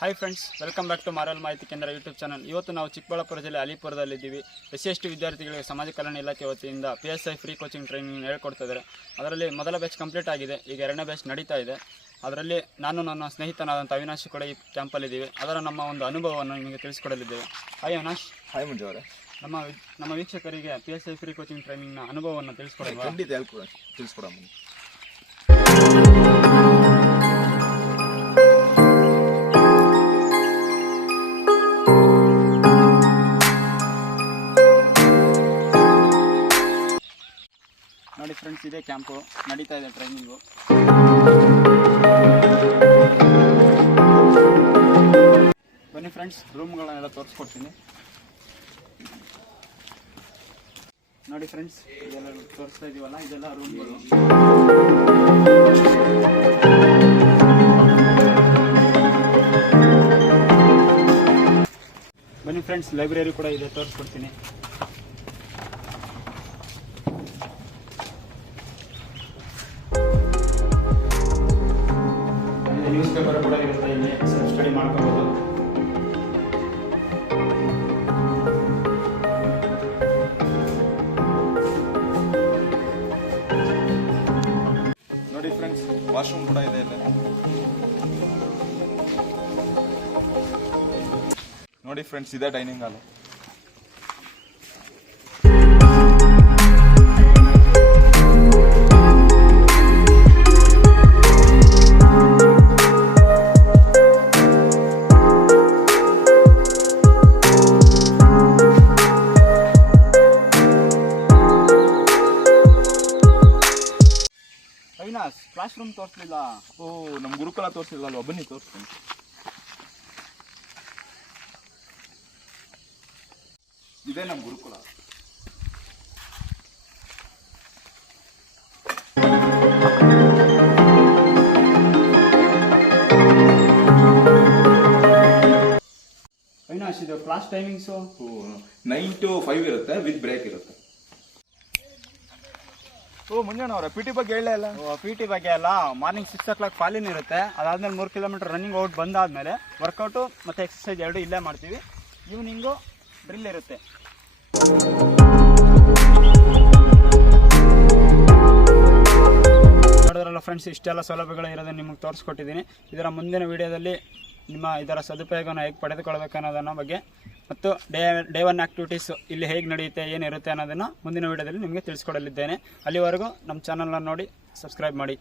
Hi friends welcome back to moral ಮಾಹಿತಿ ಕೇಂದ್ರ YouTube channel ಇವತ್ತು ನಾವು ಚಿಕ್ಕಬಳ್ಳಾಪುರ ಜಿಲ್ಲೆ ಅಲಿಪುರದಲ್ಲಿದ್ದೀವಿ. ಎಸ್ ಟಿ ವಿದ್ಯಾರ್ಥಿಗಳಿಗೆ ಸಮಾಜ ಕಲ್ಯಾಣ ಇಲಾಖೆ ವತಿಯಿಂದ P S I free coaching training ಹೇಳ್ಕೊಡ್ತಿದ್ದಾರೆ. ಅದರಲ್ಲಿ ಮೊದಲ ಬ್ಯಾಚ್ ಕಂಪ್ಲೀಟ್ ಆಗಿದೆ ಈಗ ಎರಡನೇ ಬ್ಯಾಚ್ ನಡೀತಾ ಇದೆ. ಅದರಲ್ಲಿ ನಾನು ನನ್ನ ಸ್ನೇಹಿತನಾದಂಥ ಅವಿನಾಶ್ ಕೂಡ ಈ ಕ್ಯಾಂಪಲ್ಲಿದ್ದೀವಿ ಅದರ ನಮ್ಮ ಒಂದು ಅನುಭವವನ್ನು ನಿಮಗೆ ತಿಳಿಸ್ಕೊಡಲಿದ್ದೇವೆ. ಹಾಯ್ ಅವಿನಾಶ್. ಹಾಯ್ ಮಂಜು ಅವರೇ. ನಮ್ಮ ನಮ್ಮ ವೀಕ್ಷಕರಿಗೆ P S I free coaching ಟ್ರೈನಿಂಗ್ನ ಅನುಭವವನ್ನು ತಿಳಿಸ್ಕೊಡೋಣ ಖಂಡಿತ ಹೇಳ್ಕೊಡ ನೋಡಿ ಫ್ರೆಂಡ್ಸ್ ಇದೆ ಕ್ಯಾಂಪು ನಡೀತಾ ಇದೆ ಟ್ರೈನಿಂಗು ಬನ್ನಿ ಫ್ರೆಂಡ್ಸ್ ರೂಮ್ಗಳನ್ನೆಲ್ಲ ತೋರಿಸ್ಕೊಡ್ತೀನಿ. ನೋಡಿ ಫ್ರೆಂಡ್ಸ್ ಇದೆಲ್ಲ ತೋರಿಸ್ತಾ ಇದೀವಲ್ಲ, ಇದೆಲ್ಲ ರೂಮ್ಗಳು ಬನ್ನಿ ಫ್ರೆಂಡ್ಸ್ ಲೈಬ್ರರಿ ಕೂಡ ಇದೆ, ತೋರಿಸ್ಕೊಡ್ತೀನಿ. ನ್ಯೂಸ್ ಪೇಪರ್ ಕೂಡ ಇರುತ್ತೆ, ಇಲ್ಲಿ ಸೆಲ್ಫ್ ಸ್ಟಡಿ ಮಾಡ್ಕೋಬೋದು. ನೋಡಿ ಫ್ರೆಂಡ್ಸ್ ವಾಶ್ರೂಮ್ ಕೂಡ ಇದೆ ಇಲ್ಲಿ. ನೋಡಿ ಫ್ರೆಂಡ್ಸ್ ಇದೆ dining hall Avinash class room ತೋರಿಸ್ಲಿಲ್ಲ. ಓ ನಮ್ಮ ಗುರುಕುಲ ತೋರಿಸಿಲ್ಲಲ್ವಾ ಬನ್ನಿ ತೋರಿಸ್ತೀನಿ. ಇದೇ ನಮ್ಮ ಗುರುಕುಲ. ಅವಿನಾಶ್ ಇದು class timings nine to five ಇರುತ್ತೆ ವಿತ್ ಬ್ರೇಕ್ ಇರುತ್ತೆ. ಓ ಮುಂಜಾನೆ ಅವರ ಪಿ ಟಿ ಬಗ್ಗೆ ಹೇಳಲೇ ಇಲ್ಲ. ಪಿ ಟಿ ಬಗ್ಗೆ ಅಲ್ಲ morning six o'clock fall in ಇರುತ್ತೆ. ಅದಾದ್ಮೇಲೆ ಮೂರು ಕಿಲೋಮೀಟರ್ ರನ್ನಿಂಗ್ ಔಟ್ ಬಂದಾದ್ಮೇಲೆ ವರ್ಕೌಟು ಮತ್ತು ಎಕ್ಸಸೈಸ್ ಎರಡು ಇಲ್ಲೇ ಮಾಡ್ತೀವಿ. ಈವ್ನಿಂಗು ಡ್ರಿಲ್ ಇರುತ್ತೆ. ನೋಡಿದ್ರಲ್ಲ ಫ್ರೆಂಡ್ಸ್ ಇಷ್ಟೆಲ್ಲ ಸೌಲಭ್ಯಗಳು ಇರೋದನ್ನು ನಿಮಗೆ ತೋರಿಸ್ಕೊಟ್ಟಿದ್ದೀನಿ. ಇದರ ಮುಂದಿನ ವಿಡಿಯೋದಲ್ಲಿ ನಿಮ್ಮ ಇದರ ಸದುಪಯೋಗವನ್ನು ಹೇಗೆ ಪಡೆದುಕೊಳ್ಬೇಕು ಅನ್ನೋದನ್ನ ಬಗ್ಗೆ ಮತ್ತು ಡೇ ಡೇ ಒನ್ ಆ್ಯಕ್ಟಿವಿಟೀಸ್ ಇಲ್ಲಿ ಹೇಗೆ ನಡೆಯುತ್ತೆ ಏನಿರುತ್ತೆ ಅನ್ನೋದನ್ನು ಮುಂದಿನ ವೀಡಿಯೋದಲ್ಲಿ ನಿಮಗೆ ತಿಳಿಸ್ಕೊಡಲಿದ್ದೇನೆ. ಅಲ್ಲಿವರೆಗೂ ನಮ್ಮ ಚಾನಲ್ನ ನೋಡಿ ಸಬ್ಸ್ಕ್ರೈಬ್ ಮಾಡಿ.